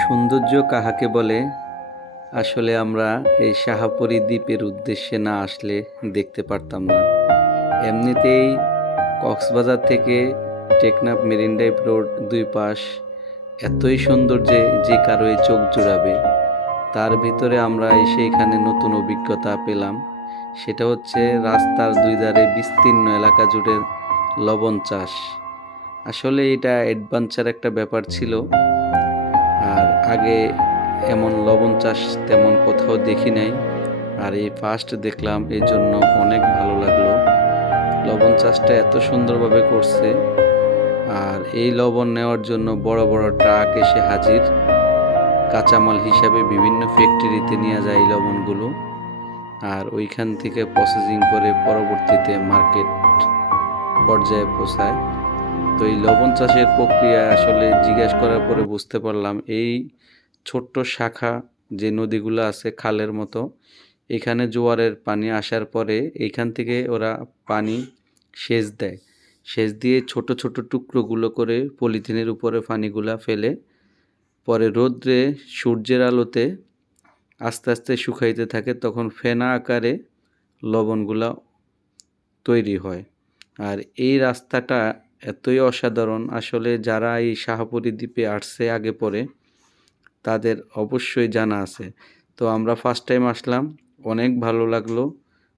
সৌন্দর্য কাহাকে বলে? আসলে আমরা এই শাহাপরী দ্বীপের উদ্দেশ্যে না আসলে দেখতে পারতাম না। এমনিতেই কক্সবাজার থেকে টেকনাফ মেরিন ড্রাইভ রোড দুই পাশ এতই সুন্দর যে কারোই চোখ জুড়াবে। তার ভিতরে আমরা এসে এখানে নতুন অভিজ্ঞতা পেলাম। সেটা হচ্ছে রাস্তার দুই ধারে বিস্তীর্ণ এলাকা জুড়ে লবণ চাষ। আসলে এটা অ্যাডভেঞ্চার একটা ব্যাপার ছিল। আর আগে এমন লবণ চাষ তেমন কোথাও দেখি নাই, আর এই ফার্স্ট দেখলাম, এই জন্য অনেক ভালো লাগলো। লবণ চাষটা এত সুন্দরভাবে করছে। আর এই লবণ নেওয়ার জন্য বড় বড় ট্রাক এসে হাজির, কাঁচামাল হিসাবে বিভিন্ন ফ্যাক্টরিতে নিয়ে যায় এই লবণগুলো। আর ওইখান থেকে প্রসেসিং করে পরবর্তীতে মার্কেট পর্যায়ে পৌঁছায়। তো এই লবণ চাষের প্রক্রিয়া আসলে জিজ্ঞেস করার পরে বুঝতে পারলাম, এই ছোট্ট শাখা যে নদীগুলো আছে খালের মতো, এখানে জোয়ারের পানি আসার পরে এইখান থেকে ওরা পানি সেচ দেয়। সেচ দিয়ে ছোট ছোট টুকরোগুলো করে পলিথিনের উপরে পানিগুলা ফেলে, পরে রোদ্রে সূর্যের আলোতে আস্তে আস্তে শুকাইতে থাকে, তখন ফেনা আকারে লবণগুলা তৈরি হয়। আর এই রাস্তাটা এতই অসাধারণ, আসলে যারা এই শাহপরী দ্বীপে আসছে আগে পরে তাদের অবশ্যই জানা আছে। তো আমরা ফার্স্ট টাইম আসলাম, অনেক ভালো লাগলো।